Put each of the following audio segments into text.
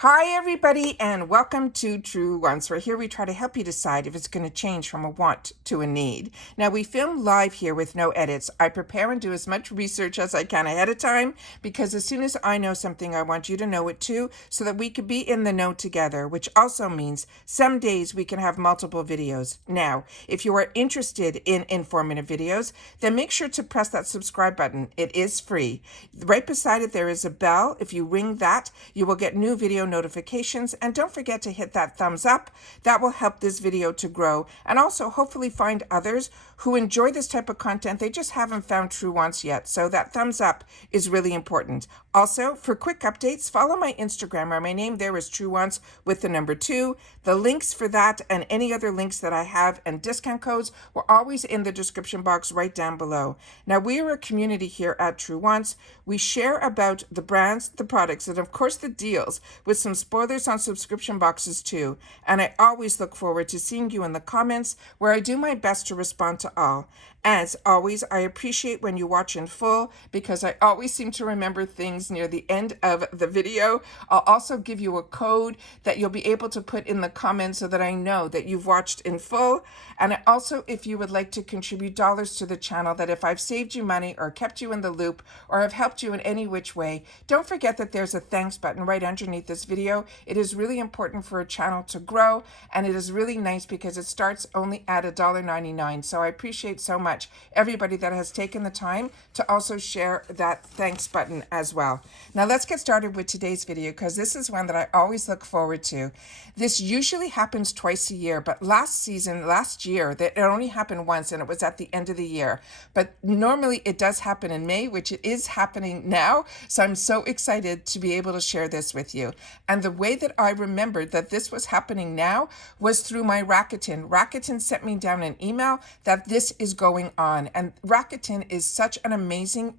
Hi, everybody, and welcome to Truewants, where here we try to help you decide if it's going to change from a want to a need. Now, we film live here with no edits. I prepare and do as much research as I can ahead of time because as soon as I know something, I want you to know it too, so that we could be in the know together, which also means some days we can have multiple videos. Now, if you are interested in informative videos, then make sure to press that subscribe button. It is free. Right beside it, there is a bell. If you ring that, you will get new video notifications, and don't forget to hit that thumbs up. That will help this video to grow and also hopefully find others who enjoy this type of content. They just haven't found Truewants yet, so that thumbs up is really important. Also, for quick updates, follow my Instagram, where my name there is Truewants with the number 2. The links for that and any other links that I have and discount codes were always in the description box right down below. Now, we are a community here at Truewants. We share about the brands, the products, and of course the deals, with some spoilers on subscription boxes too. And I always look forward to seeing you in the comments, where I do my best to respond to all. As always, I appreciate when you watch in full because I always seem to remember things near the end of the video. I'll also give you a code that you'll be able to put in the comments so that I know that you've watched in full. And also, if you would like to contribute dollars to the channel, that if I've saved you money or kept you in the loop or have helped you in any which way, don't forget that there's a thanks button right underneath this video. It is really important for a channel to grow, and it is really nice because it starts only at $1.99. So I appreciate so much everybody that has taken the time to also share that thanks button as well. Now let's get started with today's video, because this is one that I always look forward to. This usually happens twice a year, but last year, that it only happened once, and it was at the end of the year. But normally it does happen in May, which it is happening now. So I'm so excited to be able to share this with you. And the way that I remembered that this was happening now was through my Rakuten. Rakuten sent me down an email that this is going on. And Rakuten is such an amazing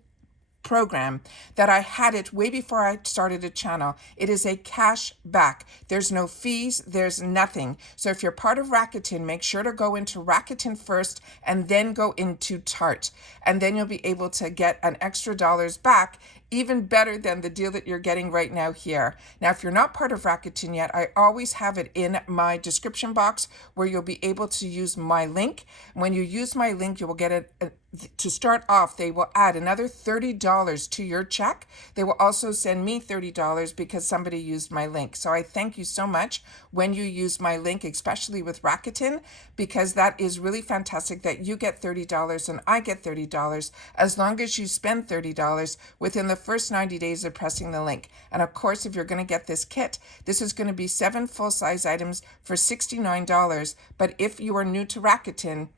program that I had it way before I started a channel. It is a cash back. There's no fees, there's nothing. So if you're part of Rakuten, make sure to go into Rakuten first and then go into TARTE. And then you'll be able to get an extra dollars back, even better than the deal that you're getting right now here. Now, if you're not part of Rakuten yet, I always have it in my description box where you'll be able to use my link. When you use my link, you will get it. To start off, they will add another $30 to your check. They will also send me $30 because somebody used my link. So I thank you so much when you use my link, especially with Rakuten, because that is really fantastic that you get $30 and I get $30 as long as you spend $30 within the first 90 days of pressing the link. And of course, if you're going to get this kit, this is going to be 7 full-size items for $69. But if you are new to Rakuten,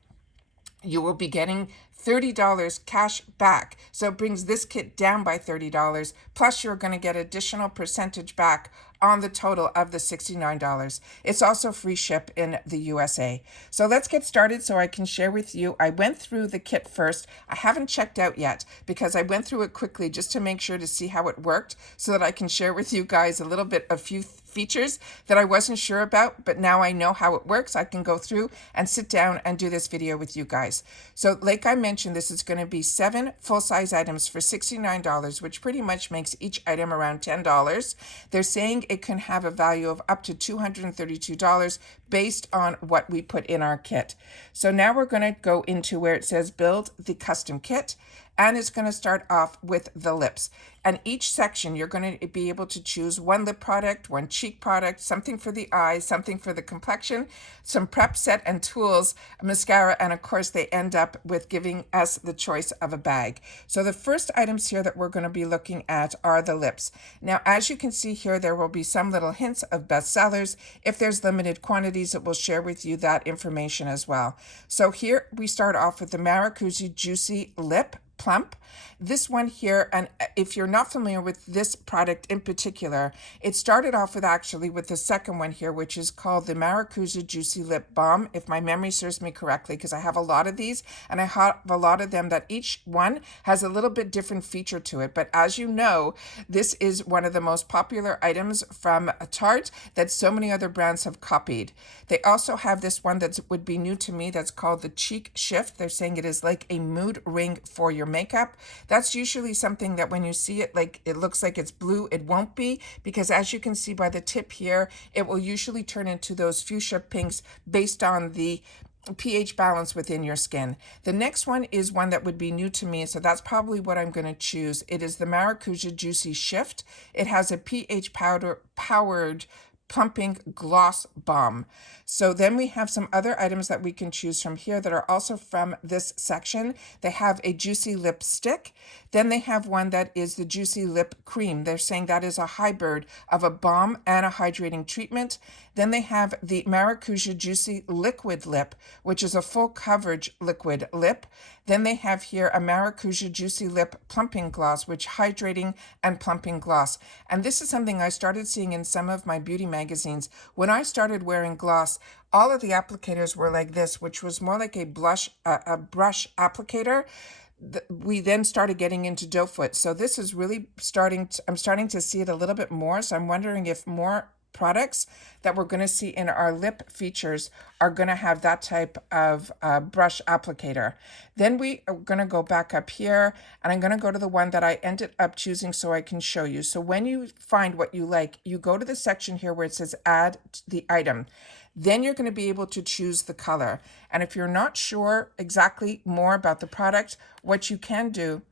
you will be getting $30 cash back. So it brings this kit down by $30. Plus, you're going to get additional percentage back on the total of the $69. It's also free ship in the USA. So let's get started so I can share with you. I went through the kit first. I haven't checked out yet because I went through it quickly just to make sure to see how it worked so that I can share with you guys a few features that I wasn't sure about, but now I know how it works. I can go through and sit down and do this video with you guys. So like I mentioned, this is going to be 7 full-size items for $69, which pretty much makes each item around $10. They're saying it can have a value of up to $232 based on what we put in our kit. So now we're going to go into where it says build the custom kit, and it's going to start off with the lips. And each section, you're going to be able to choose one lip product, one cheek product, something for the eyes, something for the complexion, some prep set and tools, mascara, and of course they end up with giving us the choice of a bag. So the first items here that we're going to be looking at are the lips. Now, as you can see here, there will be some little hints of bestsellers. If there's limited quantities, it will share with you that information as well. So here we start off with the Maracuja Juicy Lip Plump. This one here, and if you're not familiar with this product in particular, it started off with the second one here, which is called the Maracuja Juicy Lip Balm, if my memory serves me correctly, because I have a lot of these, and I have a lot of them that each one has a little bit different feature to it. But as you know, this is one of the most popular items from Tarte that so many other brands have copied. They also have this one that would be new to me that's called the Cheek Shift. They're saying it is like a mood ring for your makeup. That's usually something that when you see it, like it looks like it's blue, it won't be, because as you can see by the tip here, it will usually turn into those fuchsia pinks based on the pH balance within your skin. The next one is one that would be new to me, so that's probably what I'm going to choose. It is the Maracuja Juicy Shift. It has a pH powered plumping gloss balm. So then we have some other items that we can choose from here that are also from this section. They have a juicy lipstick. Then they have one that is the juicy lip cream. They're saying that is a hybrid of a balm and a hydrating treatment. Then they have the Maracuja Juicy Liquid Lip, which is a full coverage liquid lip. Then they have here a Maracuja Juicy Lip Plumping Gloss, which hydrating and plumping gloss. And this is something I started seeing in some of my beauty magazines. When I started wearing gloss, all of the applicators were like this, which was more like a brush applicator. We then started getting into doe foot. So this is really I'm starting to see it a little bit more. So I'm wondering if more products that we're going to see in our lip features are going to have that type of brush applicator. Then we are going to go back up here, and I'm going to go to the one that I ended up choosing so I can show you. So when you find what you like, you go to the section here where it says add the item. Then you're going to be able to choose the color. And if you're not sure exactly more about the product, what you can do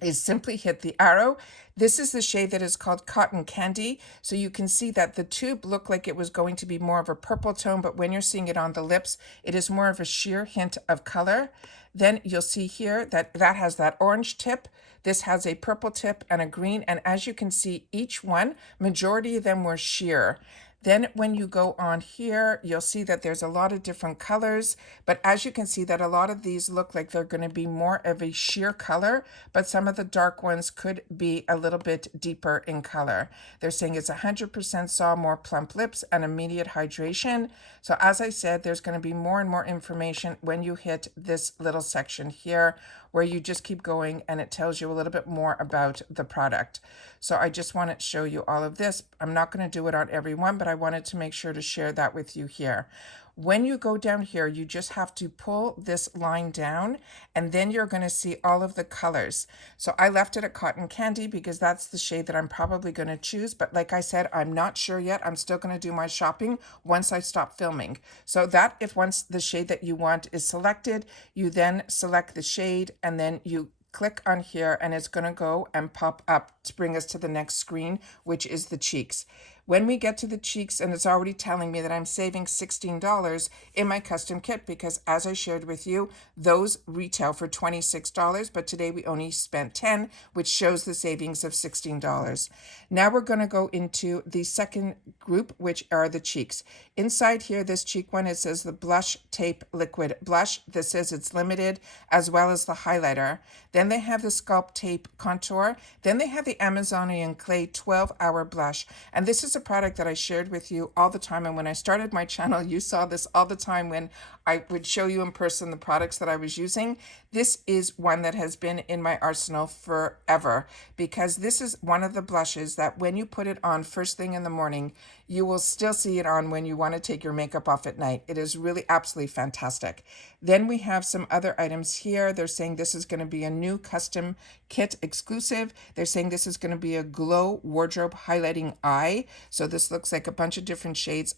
is simply hit the arrow. This is the shade that is called Cotton Candy. So you can see that the tube looked like it was going to be more of a purple tone, but when you're seeing it on the lips, it is more of a sheer hint of color. Then you'll see here that that has that orange tip. This has a purple tip and a green. And as you can see, each one, majority of them were sheer. Then when you go on here, you'll see that there's a lot of different colors, but as you can see that a lot of these look like they're going to be more of a sheer color, but some of the dark ones could be a little bit deeper in color. They're saying it's 100% saw more plump lips and immediate hydration. So as I said, there's going to be more and more information when you hit this little section here, where you just keep going and it tells you a little bit more about the product. So I just want to show you all of this. I'm not going to do it on every one, but I wanted to make sure to share that with you here. When you go down here, you just have to pull this line down, and then you're going to see all of the colors. So I left it at Cotton Candy because that's the shade that I'm probably going to choose. But like I said, I'm not sure yet. I'm still going to do my shopping once I stop filming. So that if once the shade that you want is selected, you then select the shade and then you click on here and it's going to go and pop up to bring us to the next screen, which is the cheeks. When we get to the cheeks, and it's already telling me that I'm saving $16 in my custom kit because as I shared with you, those retail for $26, but today we only spent $10, which shows the savings of $16. Now we're going to go into the second group, which are the cheeks. Inside here, this cheek one, it says the Blush Tape Liquid Blush. This says it's limited, as well as the highlighter. Then they have the Sculpt Tape Contour. Then they have the Amazonian Clay 12-Hour Blush. And this is a product that I shared with you all the time. And when I started my channel, you saw this all the time when I would show you in person the products that I was using. This is one that has been in my arsenal forever because this is one of the blushes that when you put it on first thing in the morning, you will still see it on when you want to take your makeup off at night. It is really absolutely fantastic. Then we have some other items here. They're saying this is going to be a new custom kit exclusive. They're saying this is going to be a glow wardrobe highlighting eye. So this looks like a bunch of different shades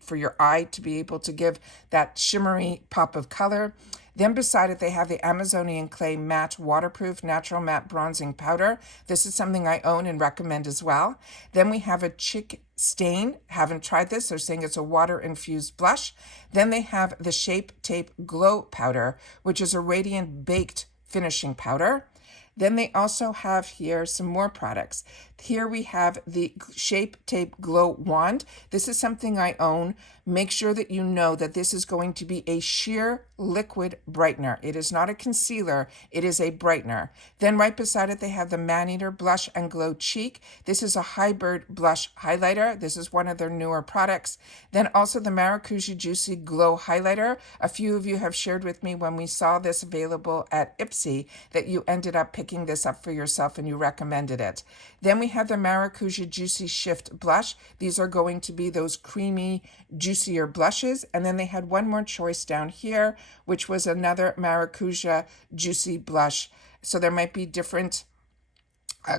for your eye to be able to give that shimmery pop of color. Then beside it, they have the Amazonian Clay Matte Waterproof Natural Matte Bronzing Powder. This is something I own and recommend as well. Then we have a Chick Stain. Haven't tried this. They're saying it's a water-infused blush. Then they have the Shape Tape Glow Powder, which is a radiant baked finishing powder. Then they also have here some more products. Here we have the Shape Tape Glow Wand. This is something I own. Make sure that you know that this is going to be a sheer liquid brightener. It is not a concealer. It is a brightener. Then right beside it, they have the Maneater Blush and Glow Cheek. This is a hybrid blush highlighter. This is one of their newer products. Then also the Maracuja Juicy Glow Highlighter. A few of you have shared with me when we saw this available at Ipsy that you ended up picking picking this up for yourself and you recommended it. Then we have the Maracuja Juicy Shift Blush. These are going to be those creamy, juicier blushes. And then they had one more choice down here, which was another Maracuja Juicy Blush. So there might be different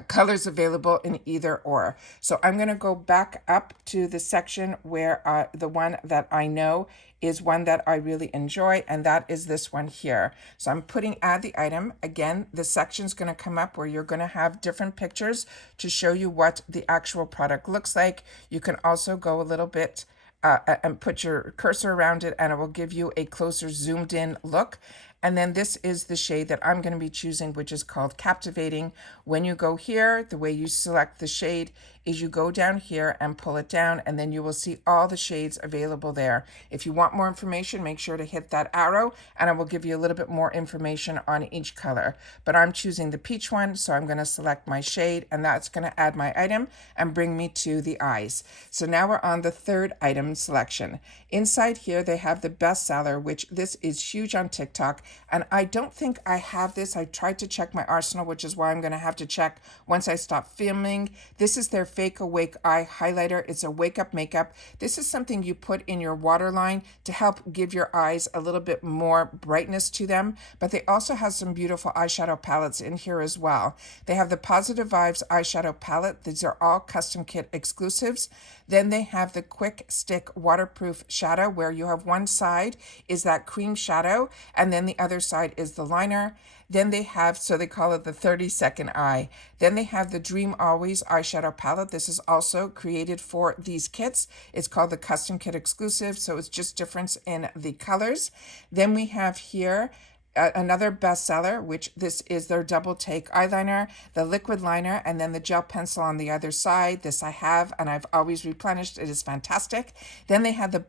colors available in either or. So I'm going to go back up to the section where the one that I know is one that I really enjoy, and that is this one here. So I'm putting add the item. Again, the section's going to come up where you're going to have different pictures to show you what the actual product looks like. You can also go a little bit and put your cursor around it, and it will give you a closer zoomed in look. And then this is the shade that I'm going to be choosing, which is called Captivating. When you go here, the way you select the shade is you go down here and pull it down, and then you will see all the shades available there. If you want more information, make sure to hit that arrow, and I will give you a little bit more information on each color. But I'm choosing the peach one, so I'm going to select my shade, and that's going to add my item and bring me to the eyes. So now we're on the third item selection. Inside here, they have the bestseller, which this is huge on TikTok. And I don't think I have this. I tried to check my arsenal, which is why I'm going to have to check once I stop filming. This is their Fake Awake Eye Highlighter. It's a wake up makeup. This is something you put in your waterline to help give your eyes a little bit more brightness to them. But they also have some beautiful eyeshadow palettes in here as well. They have the Positive Vibes eyeshadow palette. These are all custom kit exclusives. Then they have the Quick Stick Waterproof Shadow, where you have one side is that cream shadow, and then the other side is the liner. Then they have, so they call it the 30-second eye. Then they have the Dream Always eyeshadow palette. This is also created for these kits. It's called the Custom Kit Exclusive, so it's just difference in the colors. Then we have here another bestseller, which this is their Double Take eyeliner, the liquid liner, and then the gel pencil on the other side. This I have, and I've always replenished. It is fantastic. Then they have the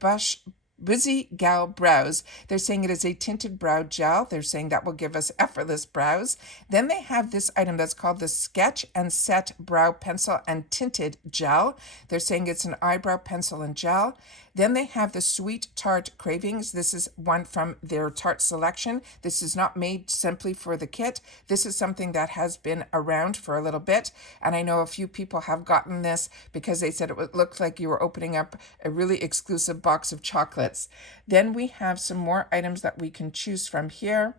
Busy Gal Brows. They're saying it is a tinted brow gel. They're saying that will give us effortless brows. Then they have this item that's called the Sketch and Set Brow Pencil and Tinted Gel. They're saying it's an eyebrow pencil and gel. Then they have the Sweet Tarte Cravings. This is one from their Tarte selection. This is not made simply for the kit. This is something that has been around for a little bit. And I know a few people have gotten this because they said it looked like you were opening up a really exclusive box of chocolates. Then we have some more items that we can choose from here,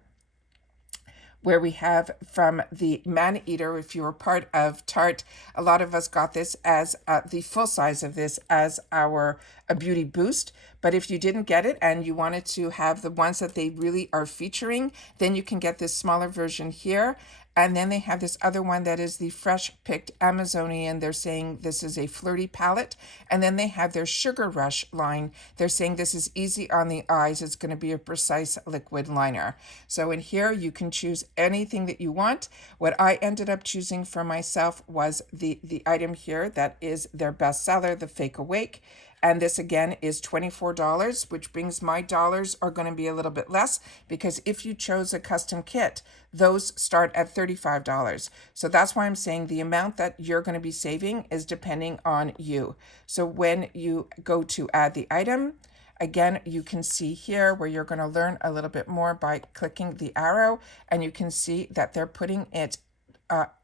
where we have from the Man Eater. If you were part of Tarte, a lot of us got this as the full size of this as our beauty boost. But if you didn't get it and you wanted to have the ones that they really are featuring, then you can get this smaller version here. And then they have this other one that is the Fresh Picked Amazonian. They're saying this is a flirty palette. And then they have their Sugar Rush line. They're saying this is easy on the eyes. It's going to be a precise liquid liner. So in here, you can choose anything that you want. What I ended up choosing for myself was the item here that is their bestseller, the Fake Awake. And this again is $24, which brings my dollars are going to be a little bit less, because if you chose a custom kit, those start at $35. So that's why I'm saying the amount that you're going to be saving is depending on you. So when you go to add the item, again, you can see here where you're going to learn a little bit more by clicking the arrow, and you can see that they're putting it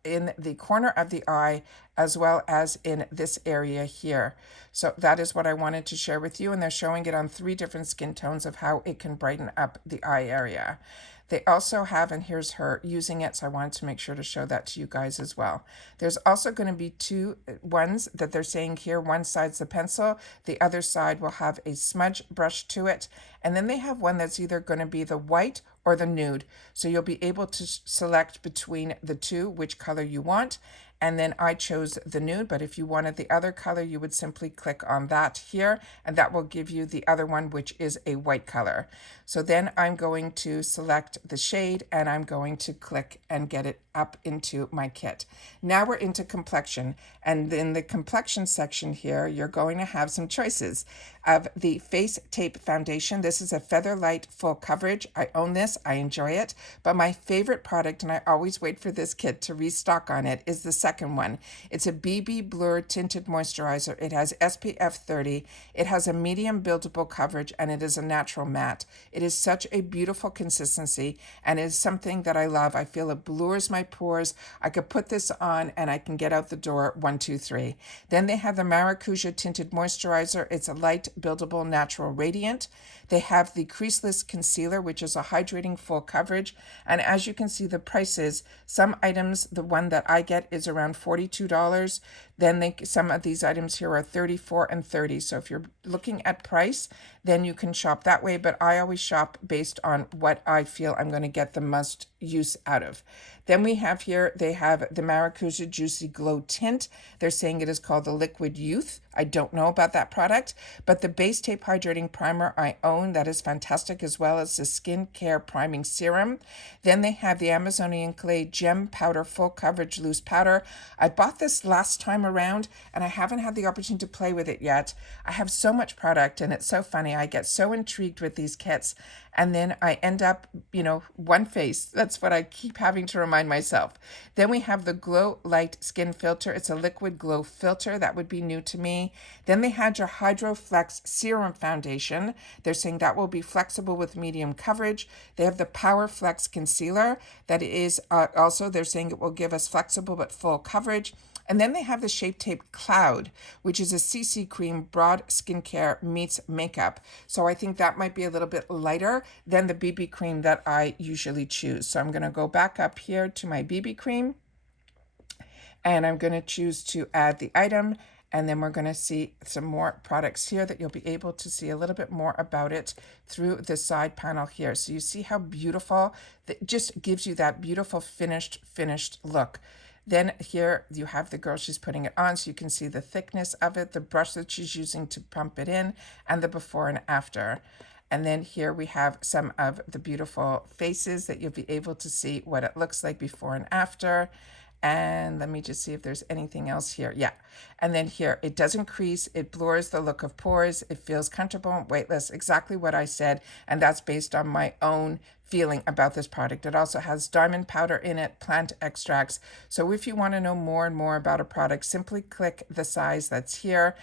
in the corner of the eye as well as in this area here. So that is what I wanted to share with you, and they're showing it on 3 different skin tones of how it can brighten up the eye area. They also have, and here's her using it, so I wanted to make sure to show that to you guys as well. There's also going to be 2 ones that they're saying here. One side's the pencil, the other side will have a smudge brush to it, and then they have one that's either going to be the white or the nude. So you'll be able to select between the 2 which color you want. And then I chose the nude, but if you wanted the other color, you would simply click on that here, and that will give you the other one, which is a white color. So then I'm going to select the shade, and I'm going to click and get it up into my kit. Now we're into complexion, and in the complexion section here, you're going to have some choices of the Face Tape Foundation. This is a Feather Light Full Coverage. I own this, I enjoy it, but my favorite product, and I always wait for this kit to restock on it, is the second one. It's a BB Blur Tinted Moisturizer. It has SPF 30. It has a medium buildable coverage, and it is a natural matte. It is such a beautiful consistency, and it is something that I love. I feel it blurs my pores. I could put this on, and I can get out the door 1, 2, 3. Then they have the Maracuja Tinted Moisturizer. It's a light, buildable, natural radiant. They have the Creaseless Concealer, which is a hydrating full coverage. And as you can see, the prices, some items, the one that I get is around $42. Then some of these items here are $34 and $30. So if you're looking at price, then you can shop that way. But I always shop based on what I feel I'm going to get the most use out of. Then we have here, they have the Maracuja Juicy Glow Tint. They're saying it is called the Liquid Youth. I don't know about that product, but the Base Tape Hydrating Primer I own. That is fantastic, as well as the Skin Care Priming Serum. Then they have the Amazonian Clay Gem Powder Full Coverage Loose Powder. I bought this last time around, and I haven't had the opportunity to play with it yet. I have so much product, and it's so funny. I get so intrigued with these kits, and then I end up, one face. That's what I keep having to remind myself. Then we have the Glow Light Skin Filter. It's a liquid glow filter. That would be new to me. Then they had your Hydro Flex Serum Foundation. They're saying that will be flexible with medium coverage. They have the Power Flex Concealer. That is also, they're saying it will give us flexible but full coverage. And then they have the Shape Tape Cloud, which is a CC cream broad skincare meets makeup. So I think that might be a little bit lighter than the BB cream that I usually choose. So I'm going to go back up here to my BB cream, and I'm going to choose to add the item. And then we're going to see some more products here that you'll be able to see a little bit more about it through the side panel here. So you see how beautiful, that just gives you that beautiful finished look. Then here you have the girl, she's putting it on, so you can see the thickness of it, the brush that she's using to pump it in, and the before and after. And then here we have some of the beautiful faces that you'll be able to see what it looks like before and after. And let me just see if there's anything else here. Yeah. And then here, it doesn't crease. It blurs the look of pores. It feels comfortable and weightless. Exactly what I said. And that's based on my own feeling about this product. It also has diamond powder in it, plant extracts. So if you want to know more and more about a product, simply click the size that's here,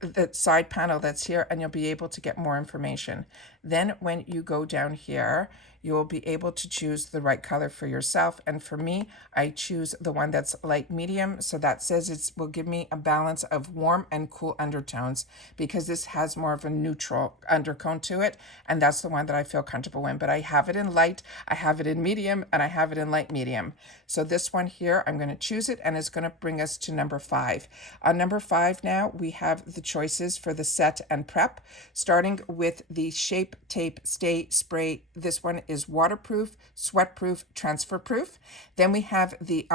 the side panel that's here, and you'll be able to get more information. Then when you go down here, you will be able to choose the right color for yourself. And for me, I choose the one that's light medium. So that says it will give me a balance of warm and cool undertones, because this has more of a neutral undertone to it. And that's the one that I feel comfortable in. But I have it in light, I have it in medium, and I have it in light medium. So this one here, I'm going to choose it, and it's going to bring us to number 5. On number 5 now, we have the choices for the set and prep, starting with the Shape Tape Stay Spray. This one is waterproof, sweatproof, transfer proof. Then we have the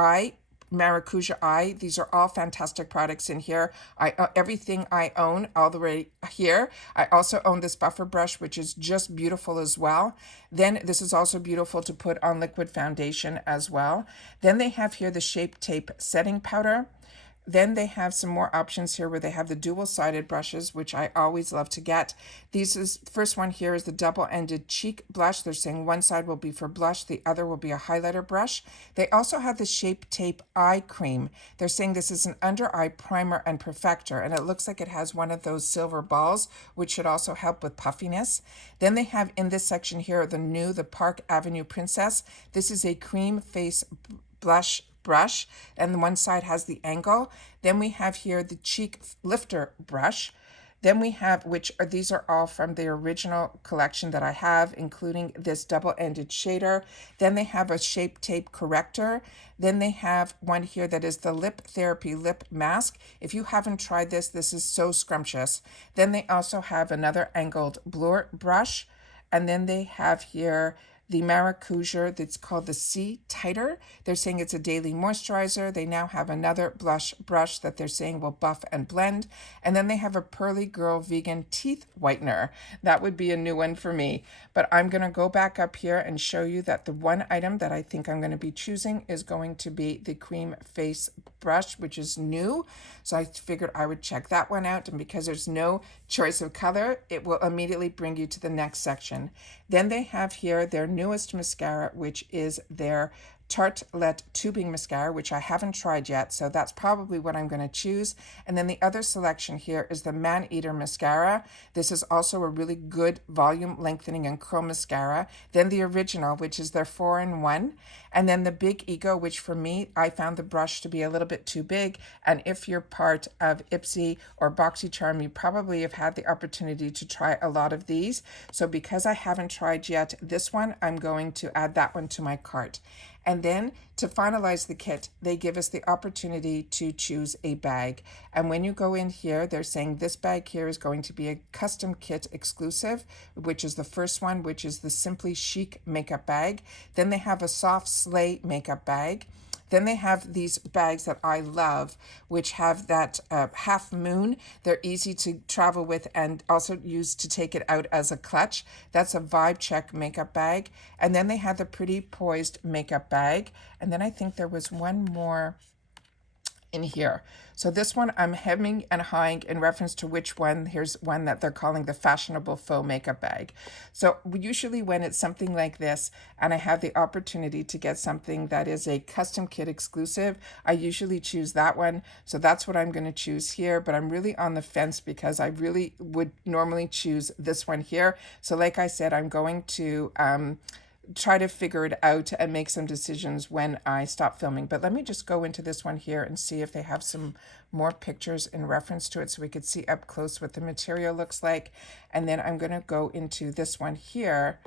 Maracuja Eye. These are all fantastic products in here. Everything I own all the way here. I also own this buffer brush, which is just beautiful as well. Then this is also beautiful to put on liquid foundation as well. Then they have here the Shape Tape Setting Powder. Then they have some more options here where they have the dual-sided brushes, which I always love to get. First one here is the double-ended cheek blush. They're saying one side will be for blush, the other will be a highlighter brush. They also have the Shape Tape Eye Cream. They're saying this is an under-eye primer and perfector, and it looks like it has one of those silver balls, which should also help with puffiness. Then they have in this section here the Park Avenue Princess. This is a cream face blush brush, and one side has the angle. Then we have here the cheek lifter brush. Then we have, these are all from the original collection that I have, including this double-ended shader. Then they have a Shape Tape corrector. Then they have one here that is the Lip Therapy Lip Mask. If you haven't tried this, this is so scrumptious. Then they also have another angled blur brush. And then they have here the Maracuja that's called the C Tighter. They're saying it's a daily moisturizer. They now have another blush brush that they're saying will buff and blend. And then they have a Pearly Girl Vegan Teeth Whitener. That would be a new one for me. But I'm going to go back up here and show you that the one item that I think I'm going to be choosing is going to be the Cream Face Brush, which is new. So I figured I would check that one out. And because there's no choice of color, it will immediately bring you to the next section. Then they have here their newest mascara, which is their Tartelette Tubing Mascara, which I haven't tried yet, so that's probably what I'm going to choose. And then the other selection here is the Man Eater Mascara. This is also a really good volume lengthening and curl mascara. Then the original, which is their 4-in-1. And then the Big Ego, which for me, I found the brush to be a little bit too big. And if you're part of Ipsy or BoxyCharm, you probably have had the opportunity to try a lot of these. So because I haven't tried yet this one, I'm going to add that one to my cart. And then to finalize the kit, they give us the opportunity to choose a bag. And when you go in here, they're saying this bag here is going to be a custom kit exclusive, which is the first one, which is the Simply Chic makeup bag. Then they have a Soft Slay makeup bag. Then they have these bags that I love, which have that half moon. They're easy to travel with and also used to take it out as a clutch. That's a Vibe Check makeup bag. And then they had the Pretty Poised makeup bag. And then I think there was one more in here. So this one I'm hemming and hawing in reference to which one. Here's one that they're calling the Fashionable Faux Makeup Bag. So usually when it's something like this and I have the opportunity to get something that is a custom kit exclusive, I usually choose that one. So that's what I'm going to choose here, but I'm really on the fence because I really would normally choose this one here. So like I said, I'm going to try to figure it out and make some decisions when I stop filming. But let me just go into this one here and see if they have some more pictures in reference to it so we could see up close what the material looks like. And then I'm going to go into this one here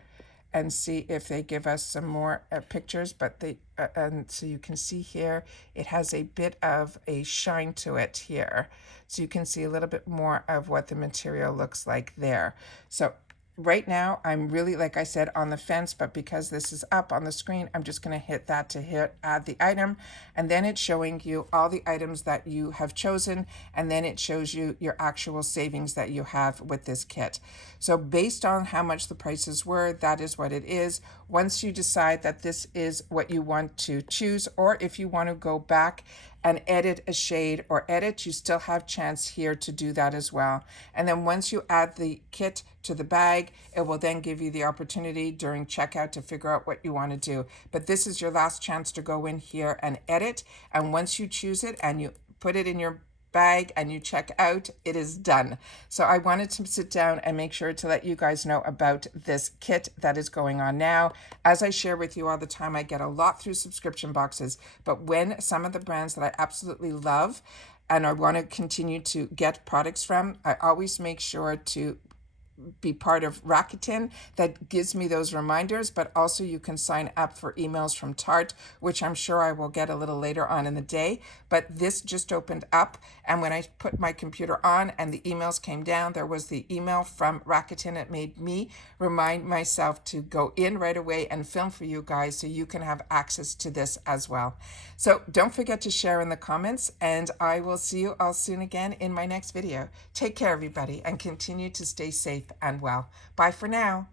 and see if they give us some more pictures. But they and so you can see here it has a bit of a shine to it here, so you can see a little bit more of what the material looks like there. So right now, I'm really, like I said, on the fence, but because this is up on the screen, I'm just going to hit that to add the item. And then it's showing you all the items that you have chosen. And then it shows you your actual savings that you have with this kit. So based on how much the prices were, that is what it is. Once you decide that this is what you want to choose, or if you want to go back and edit a shade or edit, you still have chance here to do that as well. And then once you add the kit to the bag, it will then give you the opportunity during checkout to figure out what you want to do. But this is your last chance to go in here and edit. And once you choose it and you put it in your bag and you check out, it is done. So I wanted to sit down and make sure to let you guys know about this kit that is going on now. As I share with you all the time, I get a lot through subscription boxes, but when some of the brands that I absolutely love and I want to continue to get products from, I always make sure to be part of Rakuten. That gives me those reminders, but also you can sign up for emails from TARTE, which I'm sure I will get a little later on in the day. But this just opened up, and when I put my computer on and the emails came down, there was the email from Rakuten. It made me remind myself to go in right away and film for you guys so you can have access to this as well. So don't forget to share in the comments, and I will see you all soon again in my next video. Take care, everybody, and continue to stay safe and well. Bye for now.